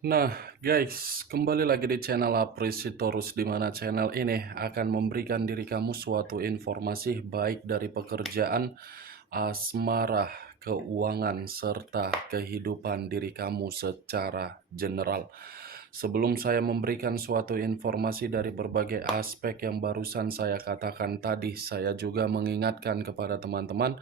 Nah, guys, kembali lagi di channel Apresitorus, di mana channel ini akan memberikan diri kamu suatu informasi baik dari pekerjaan, asmara, keuangan, serta kehidupan diri kamu secara general. Sebelum saya memberikan suatu informasi dari berbagai aspek yang barusan saya katakan tadi, saya juga mengingatkan kepada teman-teman,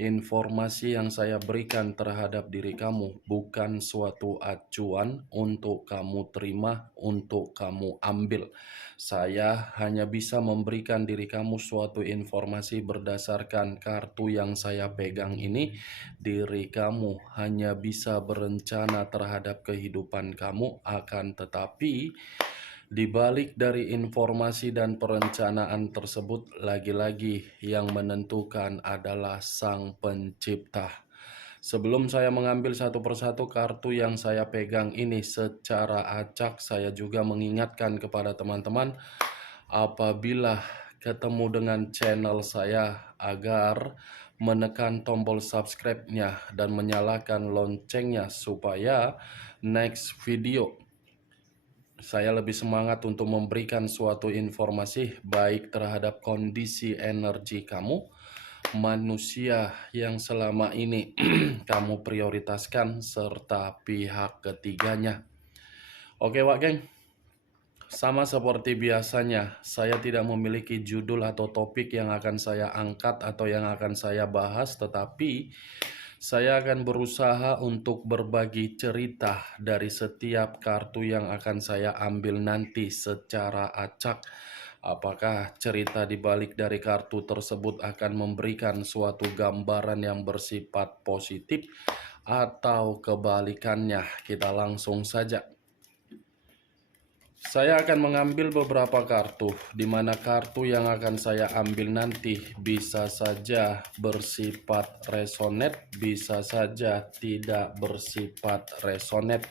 informasi yang saya berikan terhadap diri kamu bukan suatu acuan untuk kamu terima, untuk kamu ambil. Saya hanya bisa memberikan diri kamu suatu informasi berdasarkan kartu yang saya pegang ini. Diri kamu hanya bisa berencana terhadap kehidupan kamu, akan tetapi di balik dari informasi dan perencanaan tersebut, lagi-lagi yang menentukan adalah Sang Pencipta. Sebelum saya mengambil satu persatu kartu yang saya pegang ini secara acak, saya juga mengingatkan kepada teman-teman, apabila ketemu dengan channel saya, agar menekan tombol subscribe-nya dan menyalakan loncengnya supaya next video saya lebih semangat untuk memberikan suatu informasi baik terhadap kondisi energi kamu, manusia yang selama ini kamu prioritaskan, serta pihak ketiganya. Oke Wak Geng, sama seperti biasanya, saya tidak memiliki judul atau topik yang akan saya angkat atau yang akan saya bahas, tetapi saya akan berusaha untuk berbagi cerita dari setiap kartu yang akan saya ambil nanti secara acak. Apakah cerita di balik dari kartu tersebut akan memberikan suatu gambaran yang bersifat positif atau kebalikannya? Kita langsung saja. Saya akan mengambil beberapa kartu, di mana kartu yang akan saya ambil nanti bisa saja bersifat resonate, bisa saja tidak bersifat resonate.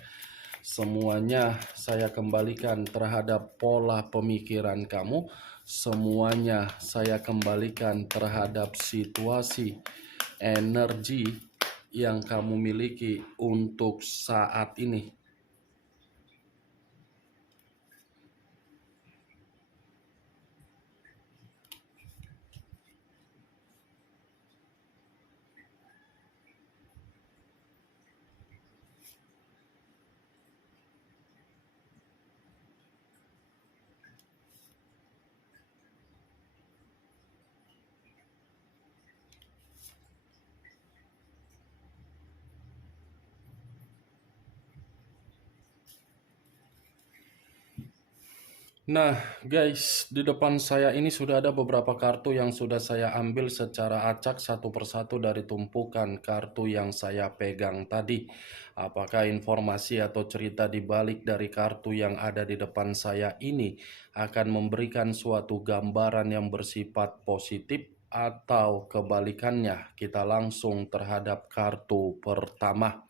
Semuanya saya kembalikan terhadap pola pemikiran kamu, semuanya saya kembalikan terhadap situasi, energi yang kamu miliki untuk saat ini. Nah, guys, di depan saya ini sudah ada beberapa kartu yang sudah saya ambil secara acak satu persatu dari tumpukan kartu yang saya pegang tadi. Apakah informasi atau cerita di balik dari kartu yang ada di depan saya ini akan memberikan suatu gambaran yang bersifat positif atau kebalikannya? Kita langsung terhadap kartu pertama.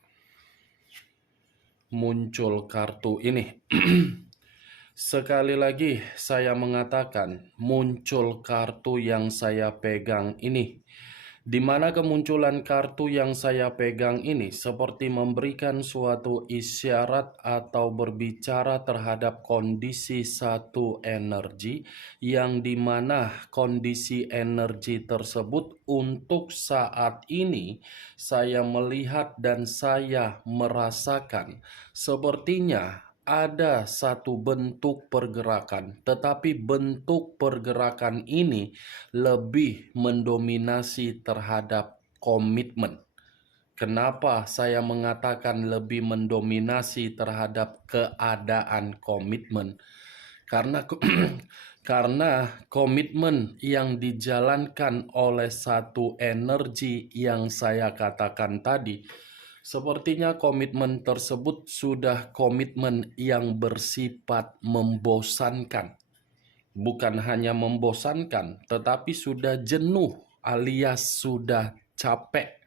Muncul kartu ini. Sekali lagi saya mengatakan, muncul kartu yang saya pegang ini. Di mana kemunculan kartu yang saya pegang ini seperti memberikan suatu isyarat atau berbicara terhadap kondisi satu energi, yang dimana kondisi energi tersebut untuk saat ini saya melihat dan saya merasakan sepertinya ada satu bentuk pergerakan, tetapi bentuk pergerakan ini lebih mendominasi terhadap komitmen. Kenapa saya mengatakan lebih mendominasi terhadap keadaan komitmen? Karena karena komitmen yang dijalankan oleh satu energi yang saya katakan tadi, sepertinya komitmen tersebut sudah komitmen yang bersifat membosankan. Bukan hanya membosankan, tetapi sudah jenuh alias sudah capek.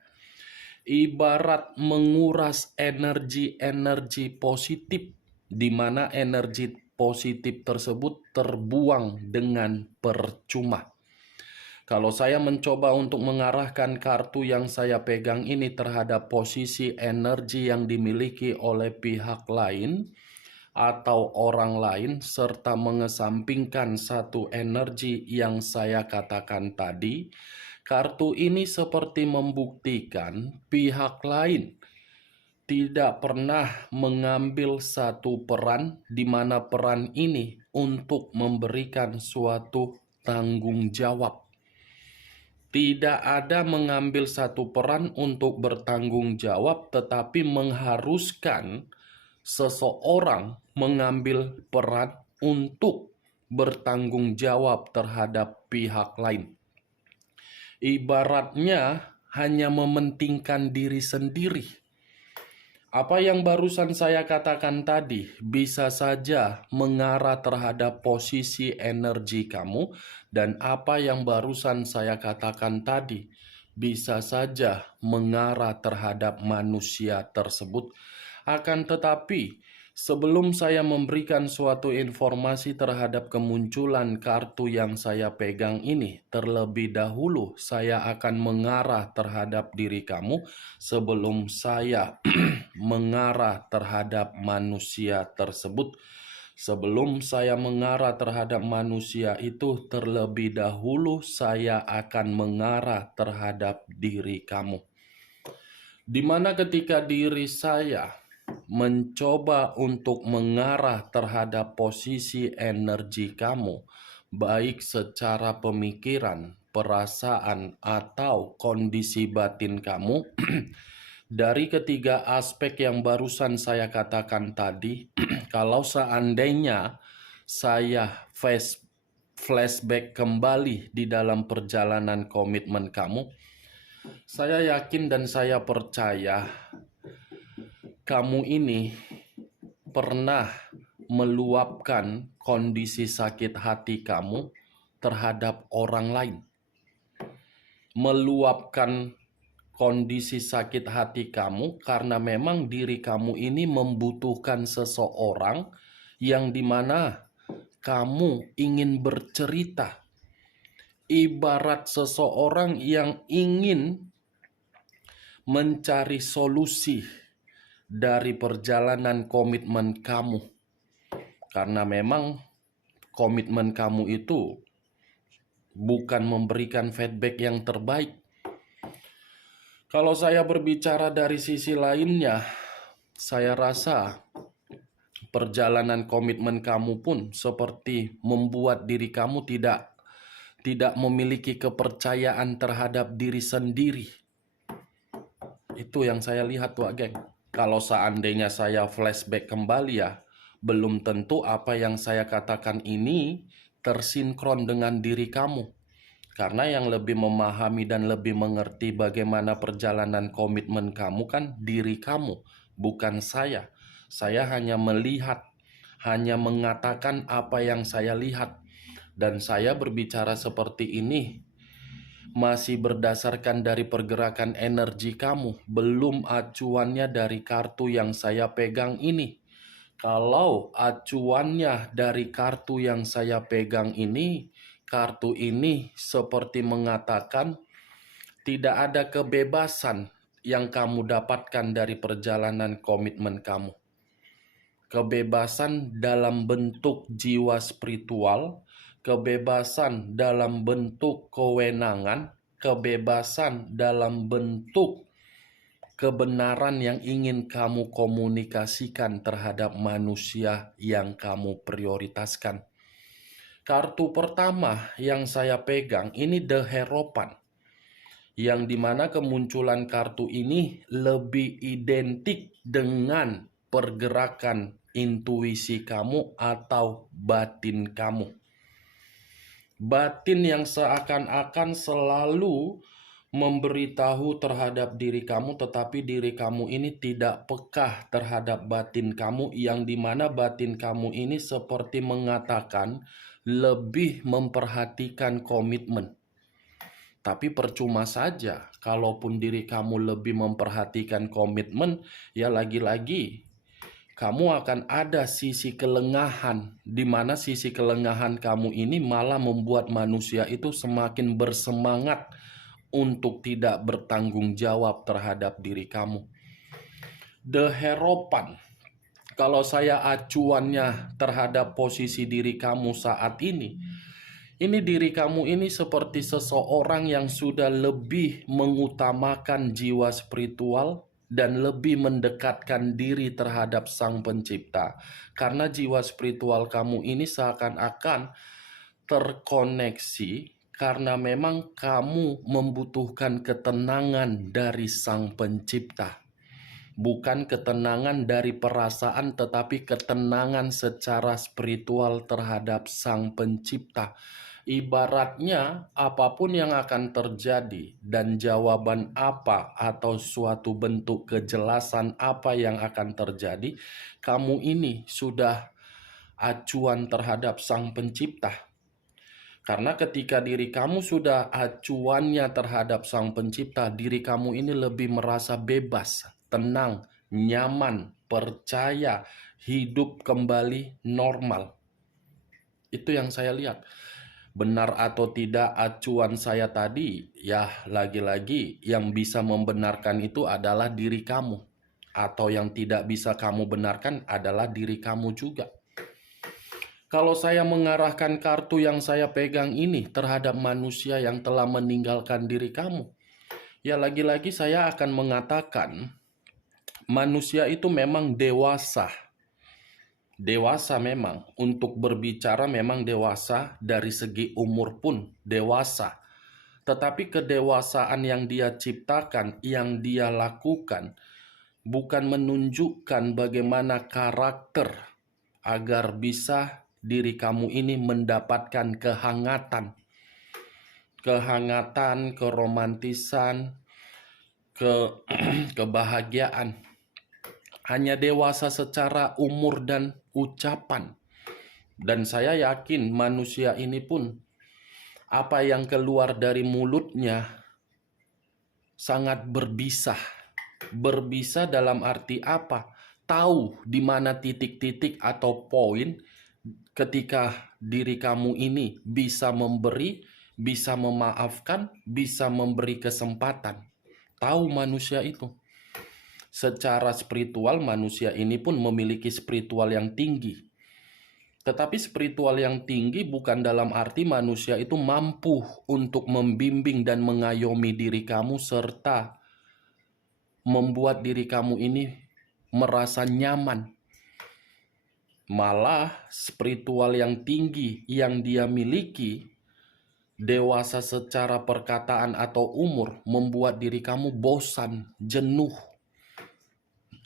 Ibarat menguras energi-energi positif, di mana energi positif tersebut terbuang dengan percuma. Kalau saya mencoba untuk mengarahkan kartu yang saya pegang ini terhadap posisi energi yang dimiliki oleh pihak lain atau orang lain, serta mengesampingkan satu energi yang saya katakan tadi, kartu ini seperti membuktikan pihak lain tidak pernah mengambil satu peran, di mana peran ini untuk memberikan suatu tanggung jawab. Tidak ada mengambil satu peran untuk bertanggung jawab, tetapi mengharuskan seseorang mengambil peran untuk bertanggung jawab terhadap pihak lain. Ibaratnya hanya mementingkan diri sendiri. Apa yang barusan saya katakan tadi bisa saja mengarah terhadap posisi energi kamu, dan apa yang barusan saya katakan tadi bisa saja mengarah terhadap manusia tersebut. Akan tetapi, sebelum saya memberikan suatu informasi terhadap kemunculan kartu yang saya pegang ini, terlebih dahulu saya akan mengarah terhadap diri kamu sebelum saya mengarah terhadap manusia tersebut. Sebelum saya mengarah terhadap manusia itu, terlebih dahulu saya akan mengarah terhadap diri kamu. Di mana ketika diri saya mencoba untuk mengarah terhadap posisi energi kamu, baik secara pemikiran, perasaan, atau kondisi batin kamu, dari ketiga aspek yang barusan saya katakan tadi, kalau seandainya saya flashback kembali di dalam perjalanan komitmen kamu, saya yakin dan saya percaya kamu ini pernah meluapkan kondisi sakit hati kamu terhadap orang lain. Meluapkan kondisi sakit hati kamu karena memang diri kamu ini membutuhkan seseorang yang dimana kamu ingin bercerita. Ibarat seseorang yang ingin mencari solusi dari perjalanan komitmen kamu. Karena memang komitmen kamu itu bukan memberikan feedback yang terbaik. Kalau saya berbicara dari sisi lainnya, saya rasa perjalanan komitmen kamu pun seperti membuat diri kamu tidak memiliki kepercayaan terhadap diri sendiri. Itu yang saya lihat, Wak Geng. Kalau seandainya saya flashback kembali ya, belum tentu apa yang saya katakan ini tersinkron dengan diri kamu. Karena yang lebih memahami dan lebih mengerti bagaimana perjalanan komitmen kamu kan diri kamu, bukan saya. Saya hanya melihat, hanya mengatakan apa yang saya lihat. Dan saya berbicara seperti ini masih berdasarkan dari pergerakan energi kamu, belum acuannya dari kartu yang saya pegang ini. Kalau acuannya dari kartu yang saya pegang ini, kartu ini seperti mengatakan tidak ada kebebasan yang kamu dapatkan dari perjalanan komitmen kamu. Kebebasan dalam bentuk jiwa spiritual, kebebasan dalam bentuk kewenangan, kebebasan dalam bentuk kebenaran yang ingin kamu komunikasikan terhadap manusia yang kamu prioritaskan. Kartu pertama yang saya pegang ini The Hierophant, yang dimana kemunculan kartu ini lebih identik dengan pergerakan intuisi kamu atau batin kamu. Batin yang seakan-akan selalu memberitahu terhadap diri kamu, tetapi diri kamu ini tidak peka terhadap batin kamu, yang dimana batin kamu ini seperti mengatakan lebih memperhatikan komitmen. Tapi percuma saja, kalaupun diri kamu lebih memperhatikan komitmen, ya lagi-lagi kamu akan ada sisi kelengahan, di mana sisi kelengahan kamu ini malah membuat manusia itu semakin bersemangat untuk tidak bertanggung jawab terhadap diri kamu. Deheropan, kalau saya acuannya terhadap posisi diri kamu saat ini diri kamu ini seperti seseorang yang sudah lebih mengutamakan jiwa spiritual dan lebih mendekatkan diri terhadap Sang Pencipta. Karena jiwa spiritual kamu ini seakan-akan terkoneksi karena memang kamu membutuhkan ketenangan dari Sang Pencipta. Bukan ketenangan dari perasaan, tetapi ketenangan secara spiritual terhadap Sang Pencipta. Ibaratnya apapun yang akan terjadi dan jawaban apa atau suatu bentuk kejelasan apa yang akan terjadi, kamu ini sudah acuan terhadap Sang Pencipta. Karena ketika diri kamu sudah acuannya terhadap Sang Pencipta, diri kamu ini lebih merasa bebas, tenang, nyaman, percaya, hidup kembali normal. Itu yang saya lihat. Benar atau tidak acuan saya tadi, ya lagi-lagi yang bisa membenarkan itu adalah diri kamu. Atau yang tidak bisa kamu benarkan adalah diri kamu juga. Kalau saya mengarahkan kartu yang saya pegang ini terhadap manusia yang telah meninggalkan diri kamu, ya lagi-lagi saya akan mengatakan manusia itu memang dewasa. Dewasa memang, untuk berbicara memang dewasa, dari segi umur pun dewasa. Tetapi kedewasaan yang dia ciptakan, yang dia lakukan, bukan menunjukkan bagaimana karakter agar bisa diri kamu ini mendapatkan kehangatan, keromantisan, kebahagiaan. Hanya dewasa secara umur dan ucapan. Dan saya yakin manusia ini pun apa yang keluar dari mulutnya sangat berbisa. Berbisa dalam arti apa? Tahu di mana titik-titik atau poin ketika diri kamu ini bisa memberi, bisa memaafkan, bisa memberi kesempatan. Tahu manusia itu. Secara spiritual manusia ini pun memiliki spiritual yang tinggi. Tetapi spiritual yang tinggi bukan dalam arti manusia itu mampu untuk membimbing dan mengayomi diri kamu serta membuat diri kamu ini merasa nyaman. Malah spiritual yang tinggi yang dia miliki, dewasa secara perkataan atau umur, membuat diri kamu bosan, jenuh.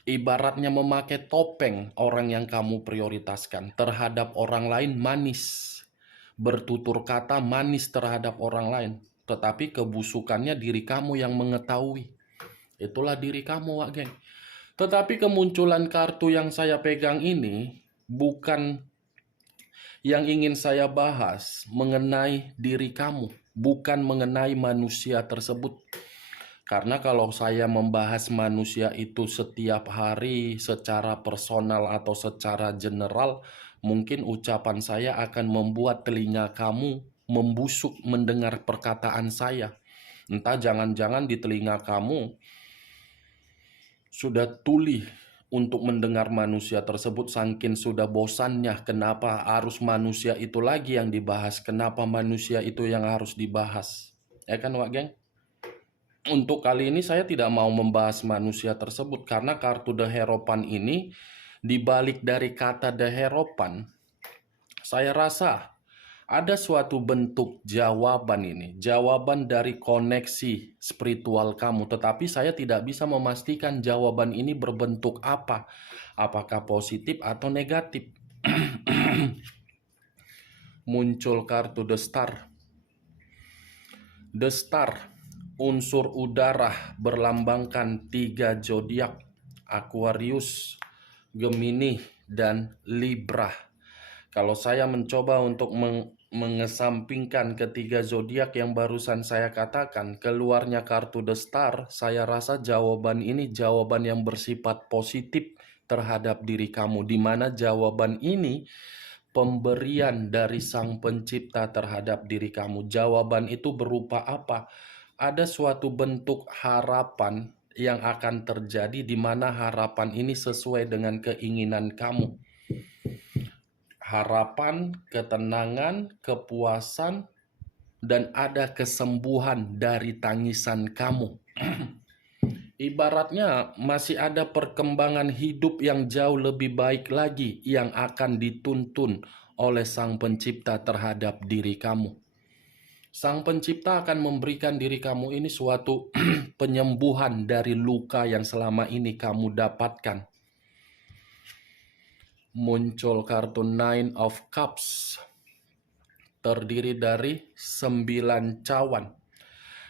Ibaratnya memakai topeng orang yang kamu prioritaskan. Terhadap orang lain manis. Bertutur kata manis terhadap orang lain. Tetapi kebusukannya diri kamu yang mengetahui. Itulah diri kamu, Wak Geng. Tetapi kemunculan kartu yang saya pegang ini bukan yang ingin saya bahas mengenai diri kamu. Bukan mengenai manusia tersebut. Karena kalau saya membahas manusia itu setiap hari secara personal atau secara general, mungkin ucapan saya akan membuat telinga kamu membusuk mendengar perkataan saya. Entah jangan-jangan di telinga kamu sudah tuli untuk mendengar manusia tersebut, saking sudah bosannya kenapa harus manusia itu lagi yang dibahas, kenapa manusia itu yang harus dibahas. Ya kan, Wak Geng? Untuk kali ini saya tidak mau membahas manusia tersebut karena kartu Deheropan ini, dibalik dari kata Deheropan, saya rasa ada suatu bentuk jawaban ini, jawaban dari koneksi spiritual kamu, tetapi saya tidak bisa memastikan jawaban ini berbentuk apa, apakah positif atau negatif. Muncul kartu The Star. The Star, unsur udara, berlambangkan 3 zodiak, Aquarius, Gemini, dan Libra. Kalau saya mencoba untuk mengesampingkan ketiga zodiak yang barusan saya katakan, keluarnya kartu The Star, saya rasa jawaban ini jawaban yang bersifat positif, terhadap diri kamu, di mana jawaban ini pemberian dari Sang Pencipta terhadap diri kamu. Jawaban itu berupa apa? Ada suatu bentuk harapan yang akan terjadi, di mana harapan ini sesuai dengan keinginan kamu. Harapan, ketenangan, kepuasan, dan ada kesembuhan dari tangisan kamu. Ibaratnya masih ada perkembangan hidup yang jauh lebih baik lagi yang akan dituntun oleh Sang Pencipta terhadap diri kamu. Sang Pencipta akan memberikan diri kamu ini suatu penyembuhan dari luka yang selama ini kamu dapatkan. Muncul kartu Nine of Cups, terdiri dari 9 cawan.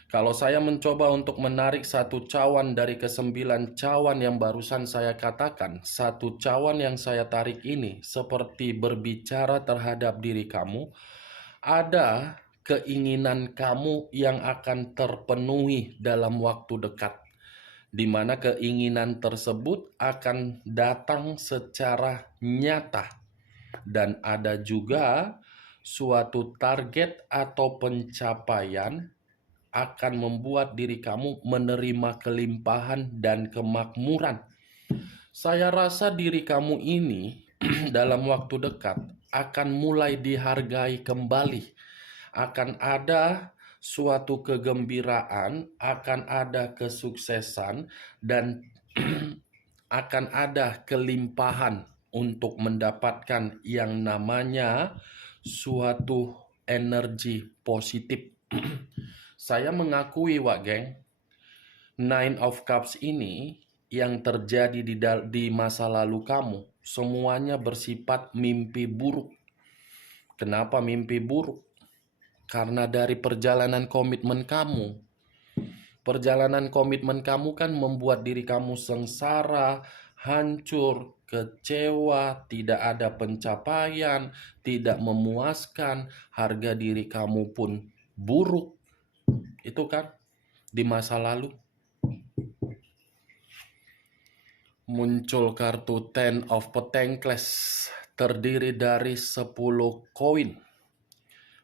Kalau saya mencoba untuk menarik satu cawan dari ke-9 cawan yang barusan saya katakan, satu cawan yang saya tarik ini seperti berbicara terhadap diri kamu. Ada keinginan kamu yang akan terpenuhi dalam waktu dekat, di mana keinginan tersebut akan datang secara nyata. Dan ada juga suatu target atau pencapaian akan membuat diri kamu menerima kelimpahan dan kemakmuran. Saya rasa diri kamu ini dalam waktu dekat akan mulai dihargai kembali. Akan ada suatu kegembiraan, akan ada kesuksesan, dan akan ada kelimpahan untuk mendapatkan yang namanya suatu energi positif. Saya mengakui, Wak Geng, Nine of Cups ini yang terjadi di masa lalu kamu, semuanya bersifat mimpi buruk. Kenapa mimpi buruk? Karena dari perjalanan komitmen kamu. Perjalanan komitmen kamu kan membuat diri kamu sengsara, hancur, kecewa, tidak ada pencapaian, tidak memuaskan, harga diri kamu pun buruk. Itu kan di masa lalu. Muncul kartu Ten of Pentacles, terdiri dari 10 koin.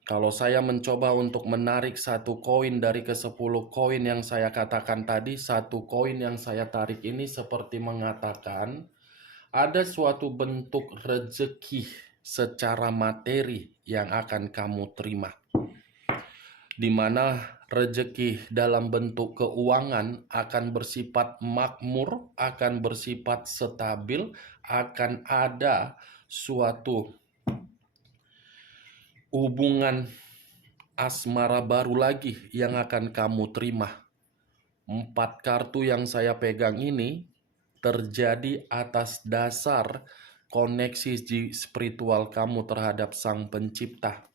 Kalau saya mencoba untuk menarik satu koin dari ke-10 koin yang saya katakan tadi, satu koin yang saya tarik ini seperti mengatakan ada suatu bentuk rezeki secara materi yang akan kamu terima, di mana rezeki dalam bentuk keuangan akan bersifat makmur, akan bersifat stabil, akan ada suatu hubungan asmara baru lagi yang akan kamu terima. 4 kartu yang saya pegang ini terjadi atas dasar koneksi spiritual kamu terhadap Sang Pencipta.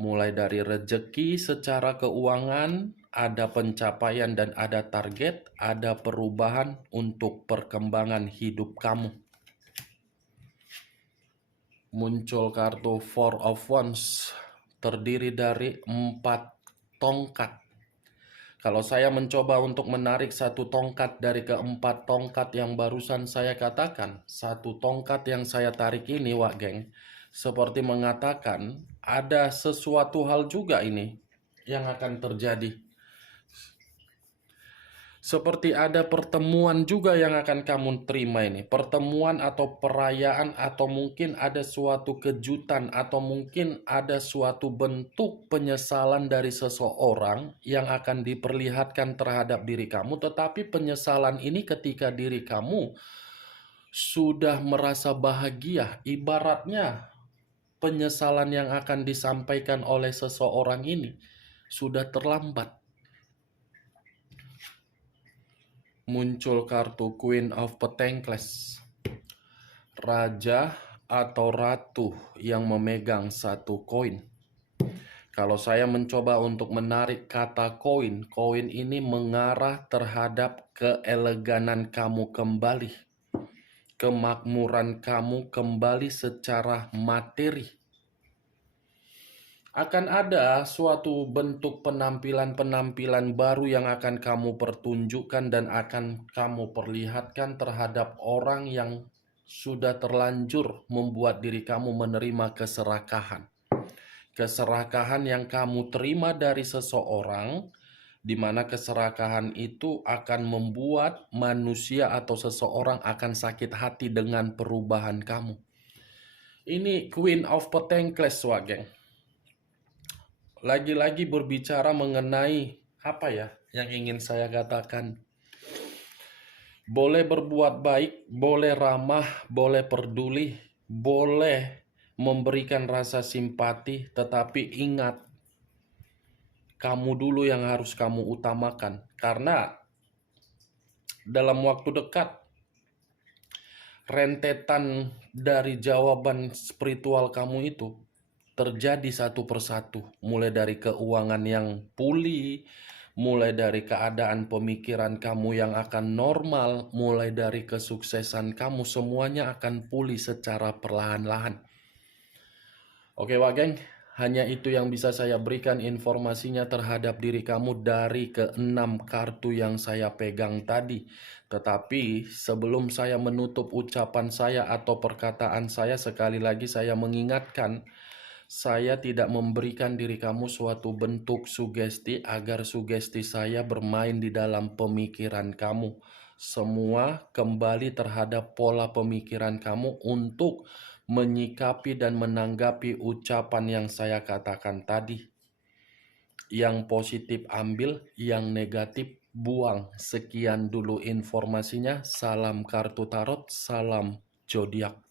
Mulai dari rezeki secara keuangan, ada pencapaian dan ada target, ada perubahan untuk perkembangan hidup kamu. Muncul kartu Four of Wands, terdiri dari 4 tongkat. Kalau saya mencoba untuk menarik satu tongkat dari ke-4 tongkat yang barusan saya katakan, satu tongkat yang saya tarik ini, Wak Geng, seperti mengatakan ada sesuatu hal juga ini yang akan terjadi. Seperti ada pertemuan juga yang akan kamu terima ini. Pertemuan atau perayaan, atau mungkin ada suatu kejutan, atau mungkin ada suatu bentuk penyesalan dari seseorang yang akan diperlihatkan terhadap diri kamu. Tetapi penyesalan ini ketika diri kamu sudah merasa bahagia, ibaratnya penyesalan yang akan disampaikan oleh seseorang ini sudah terlambat. Muncul kartu Queen of Pentacles, raja atau ratu yang memegang satu koin. Kalau saya mencoba untuk menarik kata koin, koin ini mengarah terhadap keeleganan kamu kembali, kemakmuran kamu kembali secara materi. Akan ada suatu bentuk penampilan-penampilan baru yang akan kamu pertunjukkan dan akan kamu perlihatkan terhadap orang yang sudah terlanjur membuat diri kamu menerima keserakahan. Keserakahan yang kamu terima dari seseorang, di mana keserakahan itu akan membuat manusia atau seseorang akan sakit hati dengan perubahan kamu. Ini Queen of Pentacles, geng. Lagi-lagi berbicara mengenai apa ya yang ingin saya katakan. Boleh berbuat baik, boleh ramah, boleh peduli, boleh memberikan rasa simpati, tetapi ingat, kamu dulu yang harus kamu utamakan. Karena dalam waktu dekat, rentetan dari jawaban spiritual kamu itu terjadi satu persatu, mulai dari keuangan yang pulih, mulai dari keadaan pemikiran kamu yang akan normal, mulai dari kesuksesan kamu, semuanya akan pulih secara perlahan-lahan. Oke, Wageng, hanya itu yang bisa saya berikan informasinya terhadap diri kamu dari ke-6 kartu yang saya pegang tadi. Tetapi sebelum saya menutup ucapan saya atau perkataan saya, sekali lagi saya mengingatkan, saya tidak memberikan diri kamu suatu bentuk sugesti agar sugesti saya bermain di dalam pemikiran kamu. Semua kembali terhadap pola pemikiran kamu untuk menyikapi dan menanggapi ucapan yang saya katakan tadi. Yang positif ambil, yang negatif buang. Sekian dulu informasinya. Salam kartu tarot, salam zodiak.